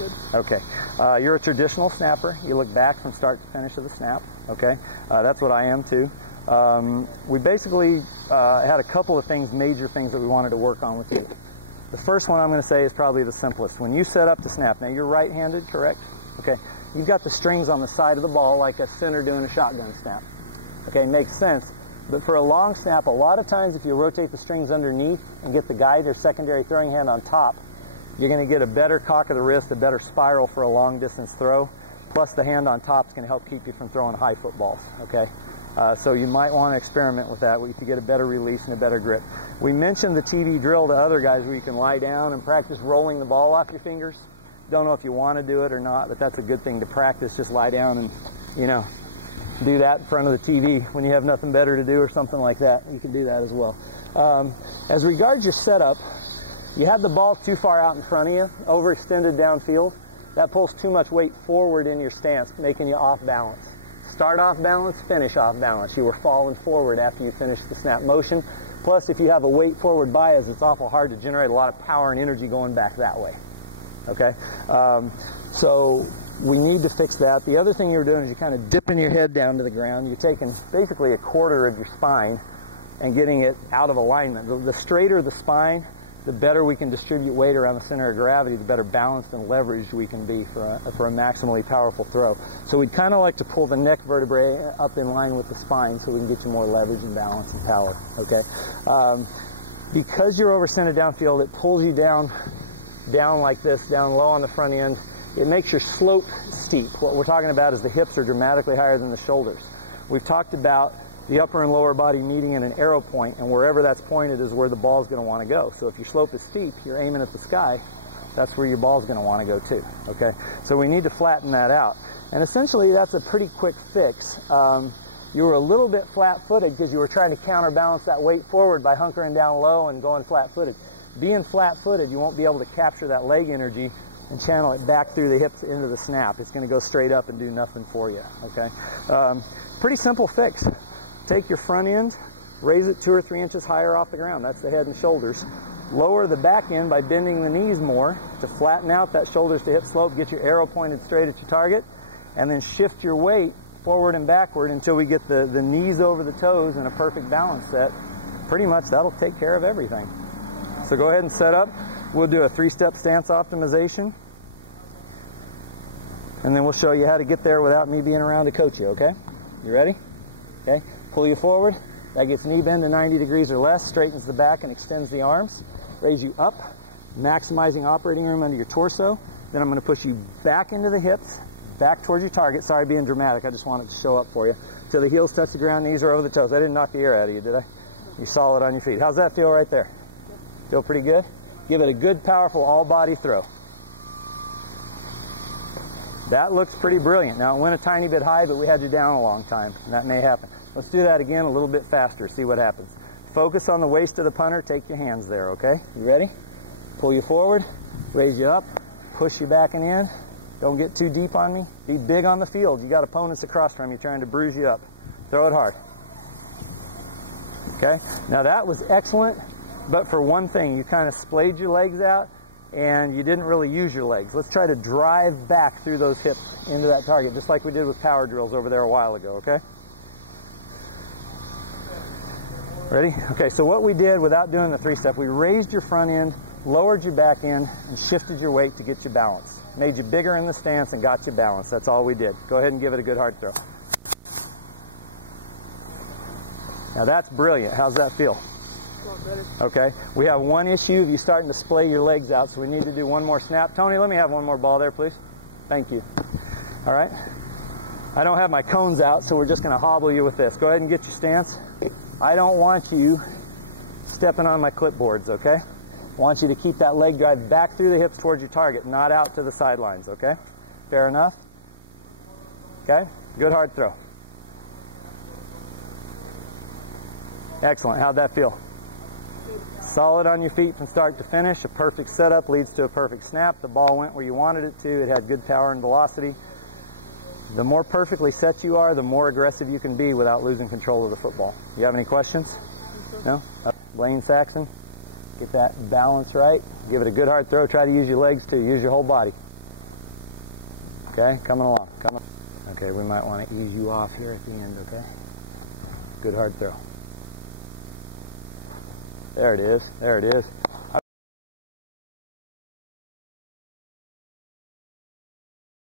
Good. Okay. You're a traditional snapper. You look back from start to finish of the snap. Okay. That's what I am too. We basically had a couple of things, major things that we wanted to work on with you. The first one I'm going to say is probably the simplest. When you set up to snap, now you're right-handed, correct? Okay. You've got the strings on the side of the ball like a center doing a shotgun snap. Okay, makes sense. But for a long snap, a lot of times if you rotate the strings underneath and get the guide or secondary throwing hand on top, you're going to get a better cock of the wrist, a better spiral for a long distance throw. Plus the hand on top is going to help keep you from throwing high footballs. Okay, so you might want to experiment with that to get a better release and a better grip. We mentioned the TV drill to other guys where you can lie down and practice rolling the ball off your fingers. Don't know if you want to do it or not, but that's a good thing to practice. Just lie down and, you know, do that in front of the TV when you have nothing better to do or something like that. You can do that as well. As regards your setup, you have the ball too far out in front of you, overextended downfield. That pulls too much weight forward in your stance, making you off balance. Start off balance, finish off balance. You were falling forward after you finish the snap motion. Plus, if you have a weight forward bias, it's awful hard to generate a lot of power and energy going back that way. Okay? So we need to fix that. The other thing you're doing is you're kind of dipping your head down to the ground. You're taking basically a quarter of your spine and getting it out of alignment. The straighter the spine, the better we can distribute weight around the center of gravity, the better balanced and leveraged we can be for a maximally powerful throw. So we'd kind of like to pull the neck vertebrae up in line with the spine so we can get you more leverage and balance and power. Okay? Because you're over-centered downfield, it pulls you down like this, down low on the front end. It makes your slope steep. What we're talking about is the hips are dramatically higher than the shoulders. We've talked about the upper and lower body meeting in an arrow point, and wherever that's pointed is where the ball's going to want to go. So if your slope is steep, you're aiming at the sky, that's where your ball's going to want to go too. Okay? So we need to flatten that out. And essentially that's a pretty quick fix. You were a little bit flat-footed because you were trying to counterbalance that weight forward by hunkering down low and going flat-footed. Being flat-footed, you won't be able to capture that leg energy and channel it back through the hips into the snap. It's going to go straight up and do nothing for you. Okay? Pretty simple fix. Take your front end, raise it 2 or 3 inches higher off the ground. That's the head and shoulders. Lower the back end by bending the knees more to flatten out that shoulders to hip slope, get your arrow pointed straight at your target, and then shift your weight forward and backward until we get the knees over the toes in a perfect balance set. Pretty much that'll take care of everything. So go ahead and set up. We'll do a 3-step stance optimization, and then we'll show you how to get there without me being around to coach you, okay? You ready? Okay. Pull you forward. That gets knee bend to 90 degrees or less, straightens the back and extends the arms. Raise you up, maximizing operating room under your torso. Then I'm going to push you back into the hips, back towards your target. Sorry being dramatic, I just wanted to show up for you. Till the heels touch the ground, knees are over the toes. I didn't knock the air out of you, did I? You're solid on your feet. How's that feel right there? Feel pretty good? Give it a good, powerful, all-body throw. That looks pretty brilliant. Now, it went a tiny bit high, but we had you down a long time, and that may happen. Let's do that again a little bit faster, see what happens. Focus on the waist of the punter, take your hands there, okay? You ready? Pull you forward, raise you up, push you back and in. Don't get too deep on me. Be big on the field. You got opponents across from you trying to bruise you up. Throw it hard. Okay? Now that was excellent, but for one thing, you kind of splayed your legs out, and you didn't really use your legs. Let's try to drive back through those hips into that target, just like we did with power drills over there a while ago, okay? Ready? Okay, so what we did without doing the 3-step, we raised your front end, lowered your back end, and shifted your weight to get you balanced. Made you bigger in the stance and got you balanced. That's all we did. Go ahead and give it a good hard throw. Now that's brilliant. How's that feel? Okay, we have one issue of you starting to splay your legs out, so we need to do one more snap. Tony, let me have one more ball there, please. Thank you. All right. I don't have my cones out, so we're just going to hobble you with this. Go ahead and get your stance. I don't want you stepping on my clipboards, okay? I want you to keep that leg drive back through the hips towards your target, not out to the sidelines, okay? Fair enough? Okay? Good hard throw. Excellent. How'd that feel? Solid on your feet from start to finish. A perfect setup leads to a perfect snap. The ball went where you wanted it to. It had good power and velocity. The more perfectly set you are, the more aggressive you can be without losing control of the football. You have any questions? No? Blaine, Saxon, get that balance right. Give it a good hard throw. Try to use your legs too. Use your whole body. Okay, coming along. Okay, we might want to ease you off here at the end, okay? Good hard throw. There it is. There it is.